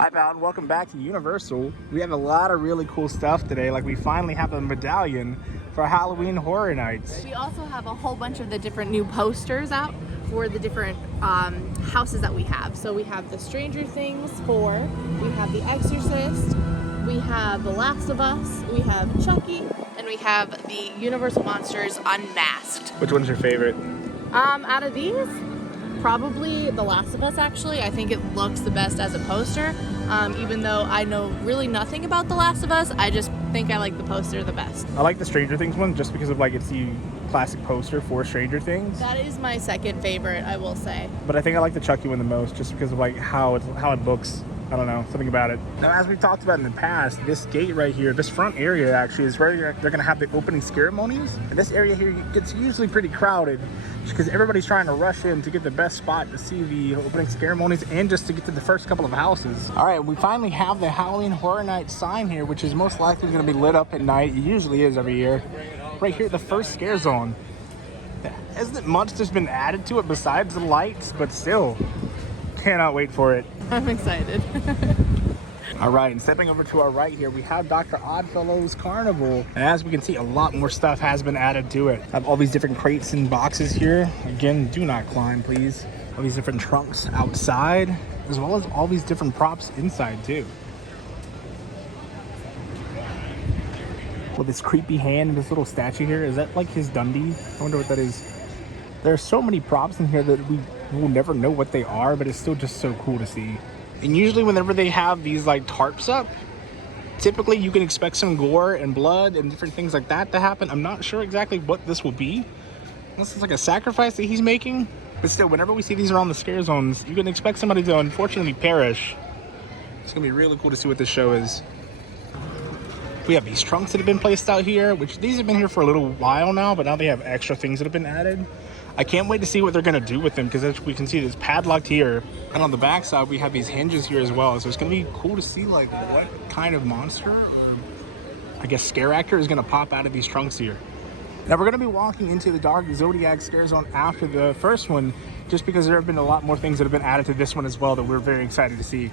Hi, Val, and welcome back to Universal. We have a lot of really cool stuff today. Like, we finally have a medallion for Halloween Horror Nights. We also have a whole bunch of the different new posters out for the different houses that we have. So we have the Stranger Things 4, we have the Exorcist, we have The Last of Us, we have Chucky, and we have the Universal Monsters Unmasked. Which one's your favorite? Out of these, probably The Last of Us, actually. I think it looks the best as a poster. Even though I know really nothing about The Last of Us, I just think I like the poster the best. I like the Stranger Things one just because of, like, it's the classic poster for Stranger Things. That is my second favorite, I will say. But I think I like the Chucky one the most just because of, like, how it looks. I don't know, something about it. Now, as we've talked about in the past, this gate right here, this front area actually is where they're gonna have the opening ceremonies. And this area here gets usually pretty crowded just because everybody's trying to rush in to get the best spot to see the opening ceremonies and just to get to the first couple of houses. All right, we finally have the Halloween Horror Night sign here, which is most likely gonna be lit up at night. It usually is every year. Right here, the first scare zone. Hasn't much just been added to it besides the lights, but still, cannot wait for it. I'm excited. All right, and stepping over to our right here, we have Dr. Oddfellow's Carnival. And as we can see, a lot more stuff has been added to it. I have all these different crates and boxes here. Again, do not climb, please. All these different trunks outside, as well as all these different props inside too. With this creepy hand and this little statue here, is that like his Dundee? I wonder what that is. There are so many props in here that we will never know what they are, but it's still just so cool to see. And usually whenever they have these like tarps up, typically you can expect some gore and blood and different things like that to happen. I'm not sure exactly what this will be. This is like a sacrifice that he's making. But still, whenever we see these around the scare zones, you can expect somebody to unfortunately perish. It's gonna be really cool to see what this show is. We have these trunks that have been placed out here, which these have been here for a little while now, but now they have extra things that have been added. I can't wait to see what they're gonna do with them because as we can see, it's padlocked here. And on the back side, we have these hinges here as well. So it's gonna be cool to see like what kind of monster or I guess scare actor is gonna pop out of these trunks here. Now we're gonna be walking into the dark Zodiac scare zone after the first one, just because there have been a lot more things that have been added to this one as well that we're very excited to see.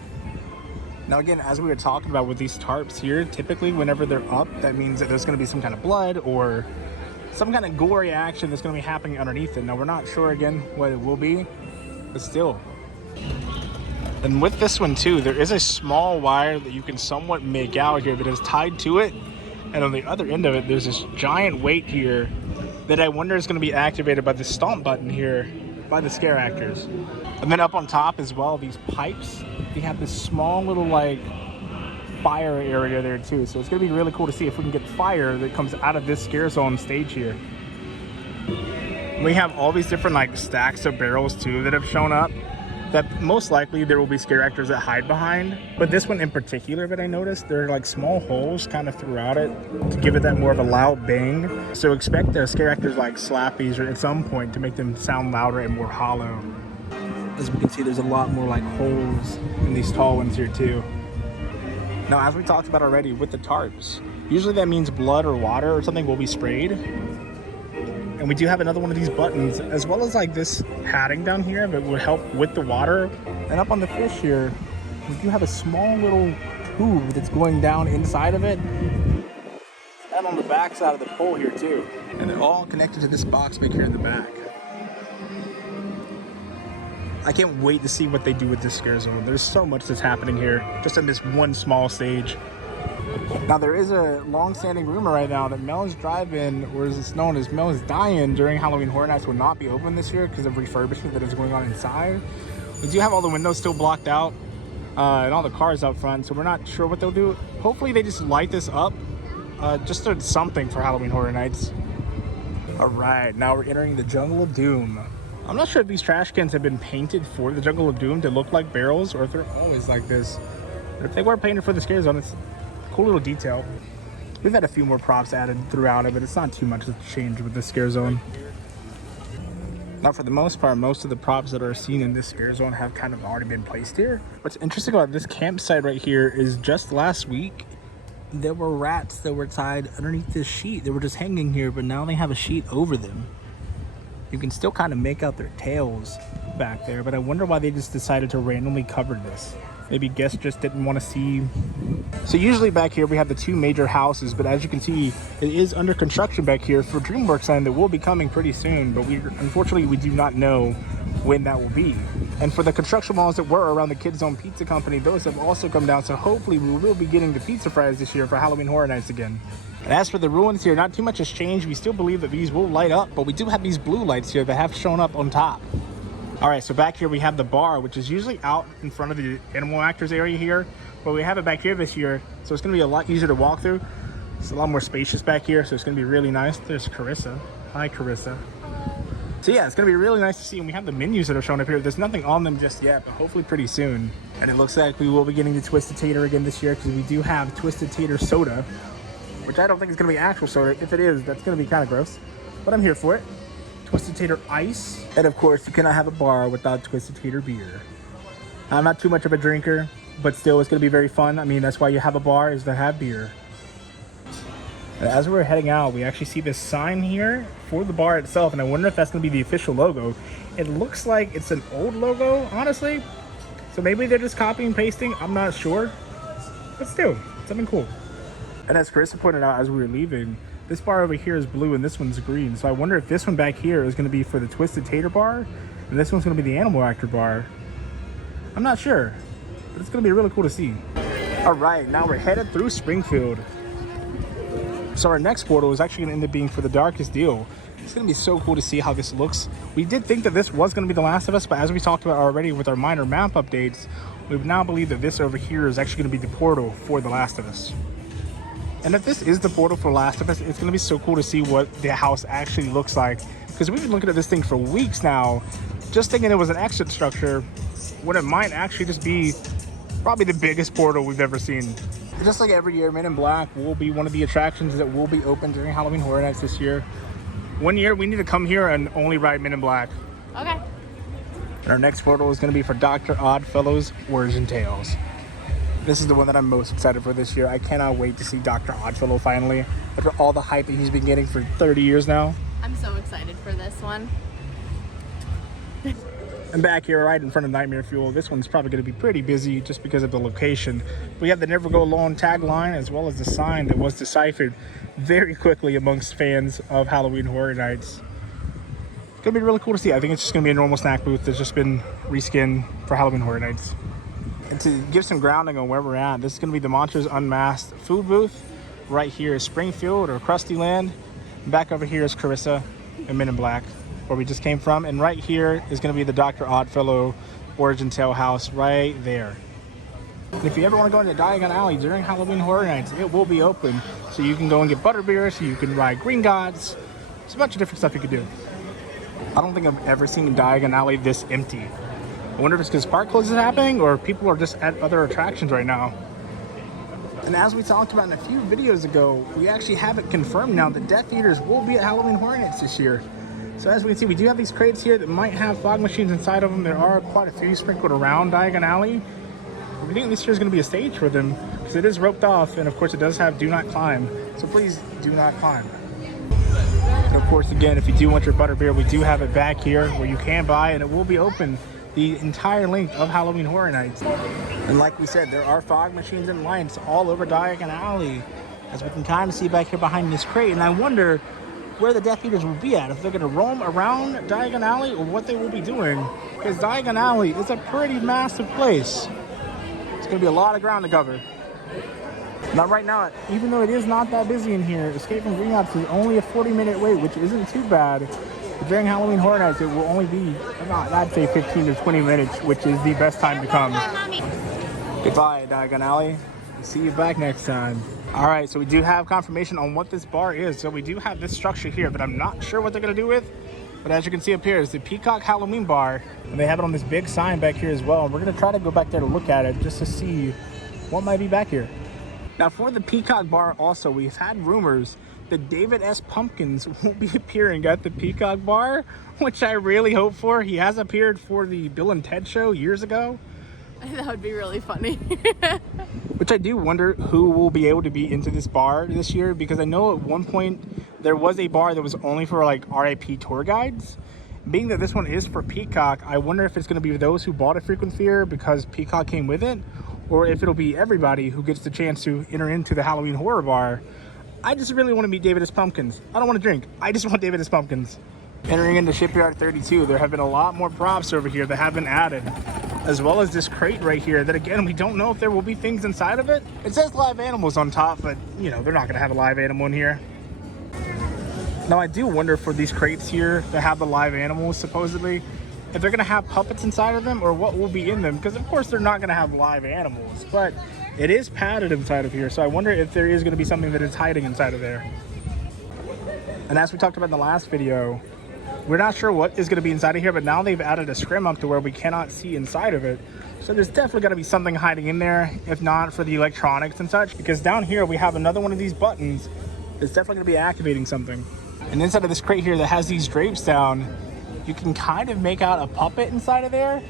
Now again, as we were talking about with these tarps here, typically whenever they're up, that means that there's gonna be some kind of blood or some kind of gory action that's going to be happening underneath it. Now, we're not sure, again, what it will be, but still. And with this one, too, there is a small wire that you can somewhat make out here that is tied to it. And on the other end of it, there's this giant weight here that I wonder is going to be activated by the stomp button here by the scare actors. And then up on top as well, these pipes, they have this small little, like, fire area there too, so it's gonna be really cool to see if we can get fire that comes out of this scare zone stage here. We have all these different like stacks of barrels too that have shown up that most likely there will be scare actors that hide behind, but this one in particular that I noticed, there are like small holes kind of throughout it to give it that more of a loud bang, so expect the scare actors like slap these at some point to make them sound louder and more hollow. As we can see, there's a lot more like holes in these tall ones here too. Now, as we talked about already with the tarps, usually that means blood or water or something will be sprayed. And we do have another one of these buttons, as well as like this padding down here that will help with the water. And up on the fish here, we do have a small little tube that's going down inside of it. And on the back side of the pole here too. And they're all connected to this box back here in the back. I can't wait to see what they do with this scare zone. There's so much that's happening here, just in this one small stage. Now, there is a long-standing rumor right now that Mel's Drive-In, or as it's known as Mel's Die-In, during Halloween Horror Nights will not be open this year because of refurbishment that is going on inside. We do have all the windows still blocked out and all the cars out front, so we're not sure what they'll do. Hopefully they just light this up, just to something for Halloween Horror Nights. All right, now we're entering the Jungle of Doom. I'm not sure if these trash cans have been painted for the Jungle of Doom to look like barrels or if they're always like this. But if they were painted for the scare zone, it's a cool little detail. We've had a few more props added throughout it, but it's not too much to change with the scare zone. Now, for the most part, most of the props that are seen in this scare zone have kind of already been placed here. What's interesting about this campsite right here is just last week, there were rats that were tied underneath this sheet. They were just hanging here, but now they have a sheet over them. You can still kind of make out their tails back there, but I wonder why they just decided to randomly cover this. Maybe guests just didn't want to see. So usually back here we have the two major houses, but as you can see, it is under construction back here for DreamWorks Land that will be coming pretty soon, but unfortunately we do not know when that will be. And for the construction malls that were around the Kids Zone Pizza Company, those have also come down, so hopefully we will be getting the pizza fries this year for Halloween Horror Nights again. And as for the ruins here, not too much has changed. We still believe that these will light up, but we do have these blue lights here that have shown up on top. All right, so back here we have the bar, which is usually out in front of the animal actors area here, but we have it back here this year, so it's gonna be a lot easier to walk through. It's a lot more spacious back here, so it's gonna be really nice. There's Carissa. Hi, Carissa. So yeah, it's gonna be really nice to see, and we have the menus that are showing up here. There's nothing on them just yet, but hopefully pretty soon. And it looks like we will be getting the Twisted Tater again this year, because we do have Twisted Tater soda, which I don't think is gonna be actual soda. If it is, that's gonna be kind of gross, but I'm here for it. Twisted Tater ice, and of course you cannot have a bar without Twisted Tater beer. I'm not too much of a drinker, but still it's gonna be very fun. I mean, that's why you have a bar, is to have beer. And as we're heading out, we actually see this sign here for the bar itself, and I wonder if that's gonna be the official logo. It looks like it's an old logo, honestly, so maybe they're just copying and pasting. I'm not sure, but still, something cool. And as Carissa pointed out as we were leaving, this bar over here is blue and this one's green. So I wonder if this one back here is gonna be for the Twisted Tater bar and this one's gonna be the Animal Actor bar. I'm not sure, but it's gonna be really cool to see. All right, now we're headed through Springfield. So our next portal is actually gonna end up being for the Darkest Deal. It's gonna be so cool to see how this looks. We did think that this was gonna be The Last of Us, but as we talked about already with our minor map updates, we now believe that this over here is actually gonna be the portal for The Last of Us. And if this is the portal for Last of Us, it's gonna be so cool to see what the house actually looks like. Because we've been looking at this thing for weeks now, just thinking it was an exit structure, when it might actually just be probably the biggest portal we've ever seen. Just like every year, Men in Black will be one of the attractions that will be open during Halloween Horror Nights this year. One year, we need to come here and only ride Men in Black. Okay. And our next portal is gonna be for Dr. Oddfellow's Origin Tales. This is the one that I'm most excited for this year. I cannot wait to see Dr. Oddfellow finally, after all the hype that he's been getting for 30 years now. I'm so excited for this one. And back here, right in front of Nightmare Fuel, this one's probably going to be pretty busy just because of the location. We have the Never Go Alone tagline, as well as the sign that was deciphered very quickly amongst fans of Halloween Horror Nights. It's going to be really cool to see. I think it's just going to be a normal snack booth that's just been reskinned for Halloween Horror Nights. And to give some grounding on where we're at, this is going to be the Monsters Unmasked food booth. Right here is Springfield or Krusty Land. And back over here is Carissa and Men in Black, where we just came from. And right here is going to be the Dr. Oddfellow Origin Tale house right there. And if you ever want to go into Diagon Alley during Halloween Horror Nights, it will be open. So you can go and get butterbeer, so you can ride Green Gods. There's a bunch of different stuff you could do. I don't think I've ever seen Diagon Alley this empty. I wonder if it's because park closure is happening or people are just at other attractions right now. And as we talked about in a few videos ago, we actually have it confirmed now that Death Eaters will be at Halloween Horror Nights this year. So as we can see, we do have these crates here that might have fog machines inside of them. There are quite a few sprinkled around Diagon Alley. We think this year is going to be a stage for them because it is roped off, and of course it does have do not climb. So please do not climb. And of course, again, if you do want your butterbeer, we do have it back here where you can buy, and it will be open the entire length of Halloween Horror Nights. And like we said, there are fog machines and lights all over Diagon Alley, as we can kind of see back here behind this crate. And I wonder where the Death Eaters will be at, if they're going to roam around Diagon Alley or what they will be doing, because Diagon Alley is a pretty massive place. It's going to be a lot of ground to cover. Now right now, even though it is not that busy in here, Escape from Greenhouse is only a 40-minute wait, which isn't too bad. But during Halloween Horror Nights, it will only be about, I'd say, 15 to 20 minutes, which is the best time to come. Goodbye, Diagon Alley. See you back next time. All right, so we do have confirmation on what this bar is. So we do have this structure here, but I'm not sure what they're gonna do with. But as you can see up here, it's the Peacock Halloween Bar, and they have it on this big sign back here as well. And we're gonna try to go back there to look at it just to see what might be back here. Now for the Peacock Bar also, we've had rumors that David S. Pumpkins will be appearing at the Peacock Bar, which I really hope for. He has appeared for the Bill and Ted show years ago. That would be really funny. Which I do wonder who will be able to be into this bar this year, because I know at one point there was a bar that was only for like RIP tour guides, Being that this one is for Peacock, I wonder if it's going to be those who bought a frequent fear because Peacock came with it, or if it'll be everybody who gets the chance to enter into the Halloween horror bar. I just really want to meet David as Pumpkins. I don't want to drink. I just want David as Pumpkins. Entering into Shipyard 32, there have been a lot more props over here that have been added, as well as this crate right here that, again, we don't know if there will be things inside of it. It says live animals on top, but, you know, they're not going to have a live animal in here. Now, I do wonder for these crates here that have the live animals, supposedly, if they're going to have puppets inside of them or what will be in them, because, of course, they're not going to have live animals, but it is padded inside of here, so I wonder if there is going to be something that is hiding inside of there. And as we talked about in the last video, we're not sure what is going to be inside of here, but now they've added a scrim up to where we cannot see inside of it. So there's definitely got to be something hiding in there, if not for the electronics and such, because down here we have another one of these buttons that's definitely going to be activating something. And inside of this crate here that has these drapes down, you can kind of make out a puppet inside of there.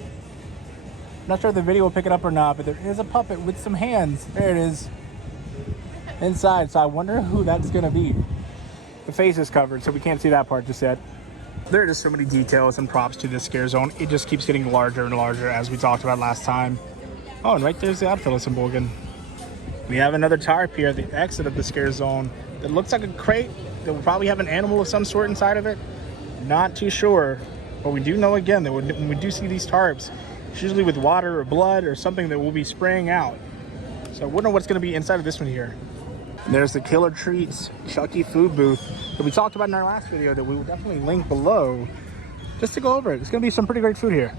Not sure if the video will pick it up or not, but there is a puppet with some hands. There it is. Inside, so I wonder who that's going to be. The face is covered, so we can't see that part just yet. There are just so many details and props to this scare zone. It just keeps getting larger and larger, as we talked about last time. Oh, and right there's the Oddfellow symbol again. We have another tarp here at the exit of the scare zone that looks like a crate that will probably have an animal of some sort inside of it. Not too sure, but we do know, again, that when we do see these tarps, it's usually with water or blood or something that will be spraying out. So I wonder what's going to be inside of this one here. And there's the Killer Treats Chucky food booth that we talked about in our last video that we will definitely link below just to go over it. It's going to be some pretty great food here.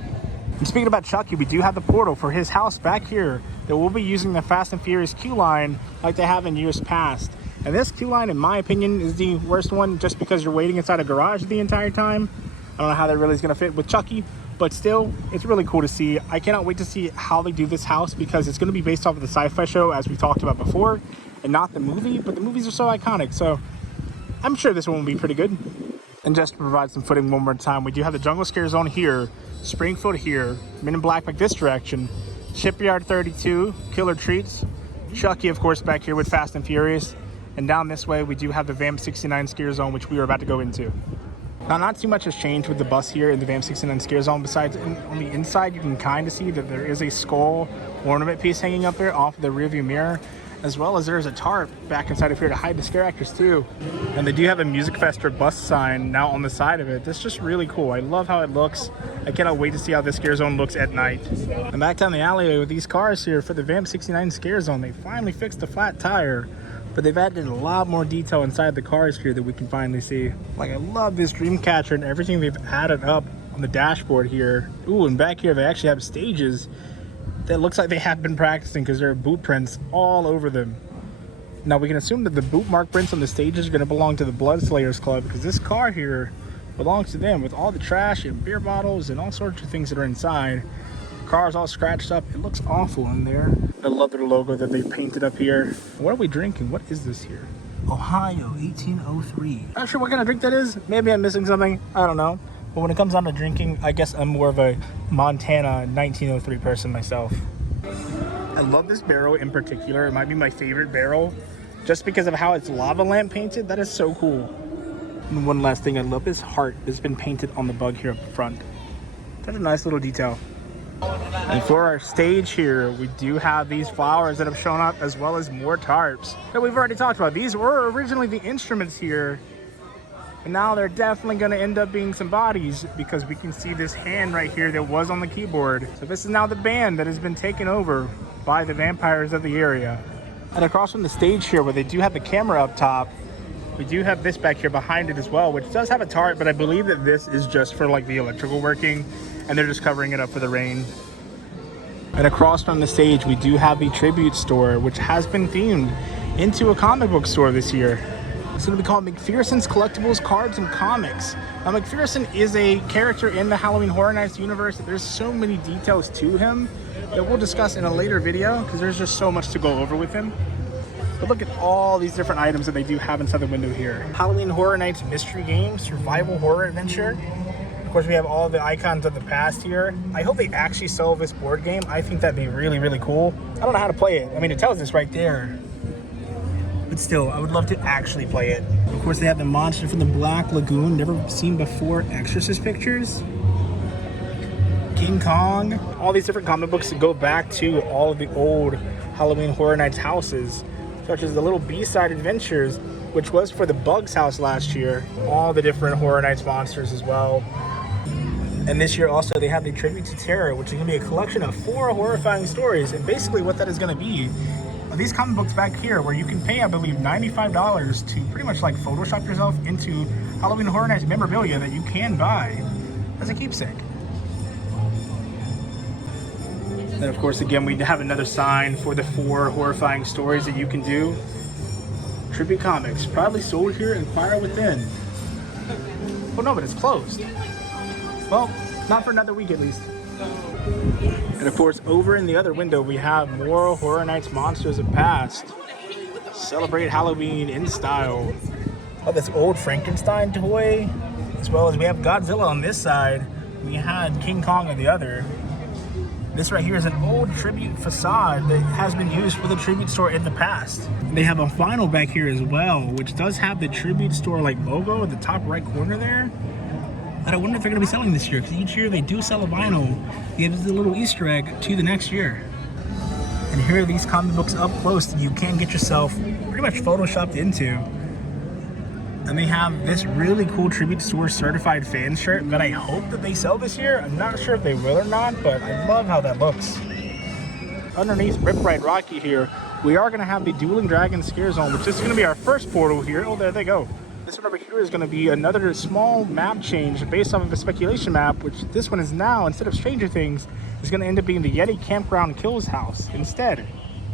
And speaking about Chucky, we do have the portal for his house back here that we'll be using the Fast and Furious queue line like they have in years past. And this queue line, in my opinion, is the worst one just because you're waiting inside a garage the entire time. I don't know how that really is going to fit with Chucky, but still, it's really cool to see. I cannot wait to see how they do this house because it's going to be based off of the sci-fi show, as we talked about before, and not the movie, but the movies are so iconic, so I'm sure this one will be pretty good. And just to provide some footing one more time, we do have the Jungle Scare Zone here, Springfield here, Men in Black back this direction, Shipyard 32, Killer Treats, Chucky, of course, back here with Fast and Furious, and down this way we do have the Vamp 69 Scare Zone, which we are about to go into. Now, not too much has changed with the bus here in the Vamp 69 Scare Zone. Besides, on the inside, you can kind of see that there is a skull ornament piece hanging up there off the rearview mirror, as well as there's a tarp back inside of here to hide the scare actors too. And they do have a Music Fest or bus sign now on the side of it. That's just really cool. I love how it looks. I cannot wait to see how this scare zone looks at night. And back down the alleyway with these cars here for the Vamp 69 Scare Zone, they finally fixed the flat tire, but they've added a lot more detail inside the cars here that we can finally see. Like, I love this dream catcher and everything they've added up on the dashboard here. Ooh, and back here they actually have stages that looks like they have been practicing because there are boot prints all over them. Now, we can assume that the boot mark prints on the stages are going to belong to the Blood Slayers Club because this car here belongs to them with all the trash and beer bottles and all sorts of things that are inside. The car's all scratched up. It looks awful in there. I love their logo that they painted up here. What are we drinking? What is this here? Ohio 1803. Not sure what kind of drink that is. Maybe I'm missing something. I don't know. But when it comes down to drinking, I guess I'm more of a Montana 1903 person myself. I love this barrel in particular. It might be my favorite barrel just because of how it's lava lamp painted. That is so cool. And one last thing, I love this heart that's been painted on the bug here up front. That's a nice little detail. And for our stage here, we do have these flowers that have shown up, as well as more tarps that we've already talked about. These were originally the instruments here, and now they're definitely going to end up being some bodies because we can see this hand right here that was on the keyboard. So this is now the band that has been taken over by the vampires of the area. And across from the stage here, where they do have the camera up top, we do have this back here behind it as well, which does have a tarp, but I believe that this is just for like the electrical working, and they're just covering it up for the rain. And across from the stage, we do have the tribute store, which has been themed into a comic book store this year. It's going to be called McPherson's Collectibles, Cards, and Comics. Now, McPherson is a character in the Halloween Horror Nights universe. There's so many details to him that we'll discuss in a later video because there's just so much to go over with him. But look at all these different items that they do have inside the window here. Halloween Horror Nights mystery game, survival horror adventure. Of course, we have all the icons of the past here. I hope they actually sell this board game. I think that'd be really, really cool. I don't know how to play it. I mean, it tells us right there. But But still, I would love to actually play it. Of course, they have the monster from the Black Lagoon, never seen before Exorcist pictures. King Kong. All these different comic books that go back to all of the old Halloween Horror Nights houses, such as the little B-side adventures, which was for the Bugs house last year. All the different Horror Nights monsters as well. And this year also they have the Tribute to Terror, which is going to be a collection of 4 horrifying stories. And basically what that is going to be are these comic books back here where you can pay, I believe, $95 to pretty much like Photoshop yourself into Halloween Horror Nights memorabilia that you can buy as a keepsake. And of course, again, we have another sign for the 4 horrifying stories that you can do. Tribute Comics, proudly sold here, inquire within. Oh no, but it's closed. Well, not for another week at least. And of course, over in the other window, we have more Horror Nights Monsters of Past. Celebrate Halloween in style. Oh, this old Frankenstein toy. As well as we have Godzilla on this side. We had King Kong on the other. This right here is an old tribute facade that has been used for the tribute store in the past. They have a vinyl back here as well, which does have the tribute store like logo at the top right corner there. But I wonder if they're going to be selling this year, because each year they do sell a vinyl. It gives a little Easter egg to the next year. And here are these comic books up close that you can get yourself pretty much photoshopped into. And they have this really cool Tribute Store certified fan shirt that I hope that they sell this year. I'm not sure if they will or not, but I love how that looks. Underneath Rip Ride Rocky here, we are going to have the Dueling Dragon Scare Zone, which is going to be our first portal here. Oh, there they go. This one over here is going to be another small map change based off of a speculation map, which this one is now, instead of Stranger Things, is going to end up being the Yeti Campground Kills house instead.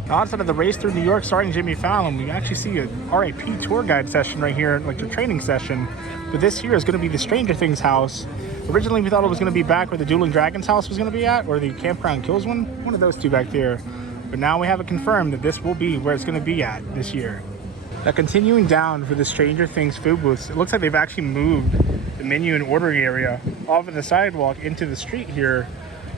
Now, outside of the Race Through New York starring Jimmy Fallon, we actually see a RAP tour guide session right here, like the training session. But this here is going to be the Stranger Things house. Originally, we thought it was going to be back where the Dueling Dragons house was going to be at, or the Campground Kills one of those two back there. But now we have it confirmed that this will be where it's going to be at this year. Now, continuing down for the Stranger Things food booths, it looks like they've actually moved the menu and ordering area off of the sidewalk into the street here.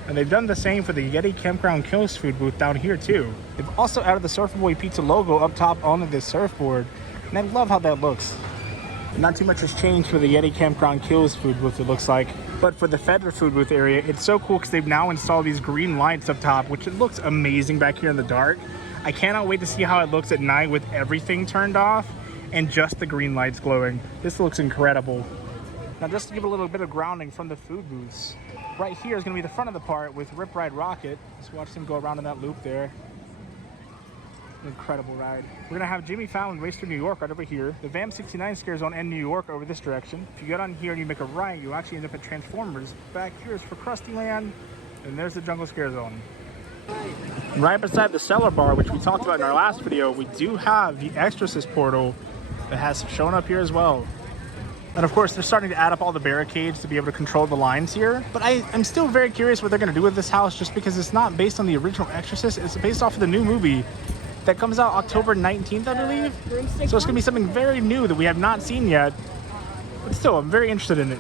And they've done the same for the Yeti Campground Kills food booth down here too. They've also added the Surfer Boy Pizza logo up top onto this surfboard. And I love how that looks. Not too much has changed for the Yeti Campground Kills food booth, it looks like. But for the Fedra food booth area, it's so cool because they've now installed these green lights up top, which it looks amazing back here in the dark. I cannot wait to see how it looks at night with everything turned off and just the green lights glowing. This looks incredible. Now, just to give a little bit of grounding from the food booths, right here is going to be the front of the part with Rip Ride Rocket. Let's watch him go around in that loop there. An incredible ride. We're going to have Jimmy Fallon Race Through New York right over here. The Vamp 69 Scare Zone and New York over this direction. If you get on here and you make a right, you actually end up at Transformers. Back here is for Krusty Land, and there's the Jungle Scare Zone. Right beside the Cellar Bar, which we talked about in our last video, we do have the Exorcist portal that has shown up here as well. And of course, they're starting to add up all the barricades to be able to control the lines here. But I'm still very curious what they're going to do with this house, just because it's not based on the original Exorcist. It's based off of the new movie that comes out October 19th, I believe. So it's going to be something very new that we have not seen yet. But still, I'm very interested in it.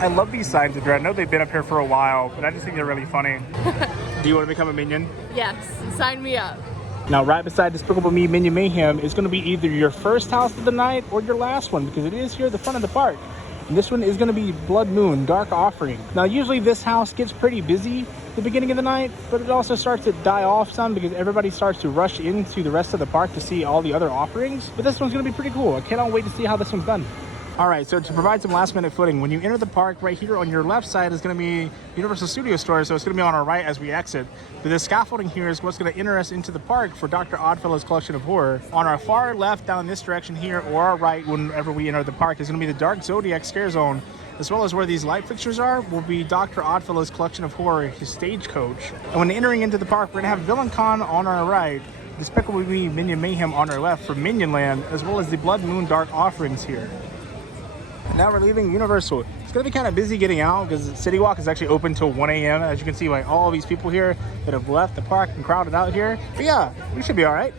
I love these signs of Dread. I know they've been up here for a while, but I just think they're really funny. Do you want to become a minion? Yes, sign me up. Now, right beside Despicable Me Minion Mayhem is going to be either your first house of the night or your last one, because it is here at the front of the park. And this one is going to be Blood Moon, Dark Offering. Now, usually this house gets pretty busy at the beginning of the night, but it also starts to die off some because everybody starts to rush into the rest of the park to see all the other offerings. But this one's going to be pretty cool. I cannot wait to see how this one's done. All right, so to provide some last minute footing, when you enter the park, right here on your left side is going to be Universal Studio Store, so it's going to be on our right as we exit. But the scaffolding here is what's going to enter us into the park for Dr. Oddfellow's Collection of Horror. On our far left down this direction here, or our right whenever we enter the park, is going to be the Dark Zodiac Scare Zone, as well as where these light fixtures are will be Dr. Oddfellow's Collection of Horror, his stagecoach. And when entering into the park, we're going to have Villain Con on our right, Despicable Me Minion Mayhem on our left for Minion Land, as well as the Blood Moon Dark Offerings here. Now we're leaving Universal. It's going to be kind of busy getting out because City Walk is actually open till 1 a.m. As you can see by all these people here that have left the park and crowded out here. But yeah, we should be all right.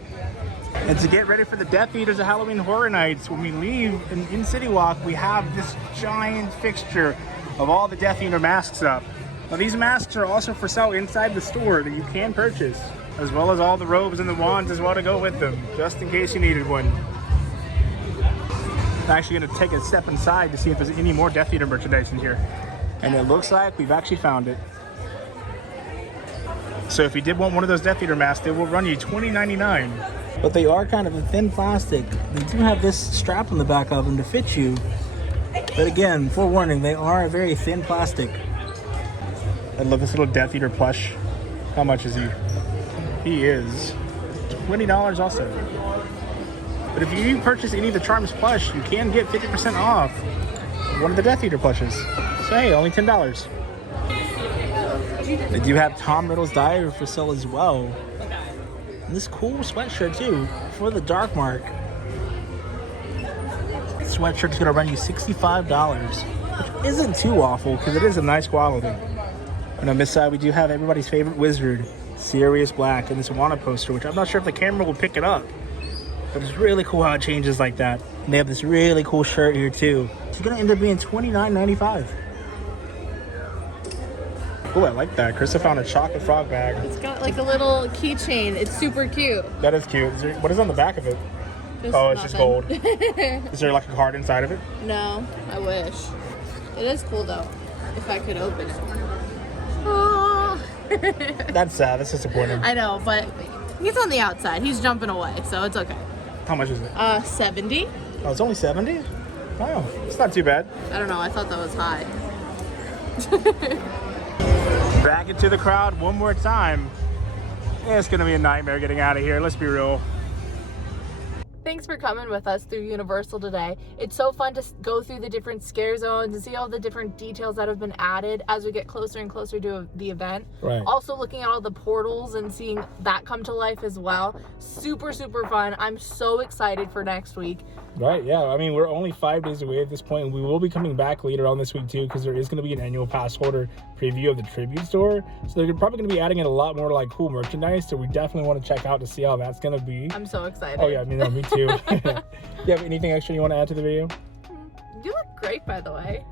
And to get ready for the Death Eaters of Halloween Horror Nights, when we leave in City Walk, we have this giant fixture of all the Death Eater masks up. Now these masks are also for sale inside the store that you can purchase, as well as all the robes and the wands as well to go with them, just in case you needed one. I'm actually going to take a step inside to see if there's any more Death Eater merchandise in here. And it looks like we've actually found it. So if you did want one of those Death Eater masks, they will run you $20.99. But they are kind of a thin plastic. They do have this strap on the back of them to fit you. But again, forewarning, they are a very thin plastic. I love this little Death Eater plush. How much is he? He is $20 also. But if you purchase any of the Charms plush, you can get 50% off one of the Death Eater plushes. So hey, only $10. They do have Tom Riddle's diary for sale as well. And this cool sweatshirt too, for the Dark Mark. This sweatshirt's gonna run you $65, which isn't too awful because it is a nice quality. And on this side, we do have everybody's favorite wizard, Sirius Black, and this Wanna poster, which I'm not sure if the camera will pick it up. But it's really cool how it changes like that. And they have this really cool shirt here too. It's gonna end up being $29.95. Oh, I like that. Krista found a chocolate frog bag. It's got like a little keychain. It's super cute. That is cute. What is on the back of it? Just oh, it's nothing. just gold. Is there like a card inside of it? No, I wish. It is cool though, if I could open it. Oh. That's sad. That's disappointing. I know, but he's on the outside. He's jumping away, so it's okay. How much is it? 70. Oh, it's only 70? Wow, it's not too bad. I don't know. I thought that was high. Back into the crowd one more time. It's gonna be a nightmare getting out of here. Let's be real. Thanks for coming with us through Universal today. It's so fun to go through the different scare zones and see all the different details that have been added as we get closer and closer to the event. Right. Also looking at all the portals and seeing that come to life as well. Super, super fun. I'm so excited for next week. Right, yeah. I mean, we're only 5 days away at this point, and we will be coming back later on this week too, because there is going to be an annual pass holder preview of the tribute store. So they're probably going to be adding in a lot more like cool merchandise. So we definitely want to check out to see how that's going to be. I'm so excited. Oh yeah, I mean, me too. You have anything extra you want to add to the video? You look great, by the way.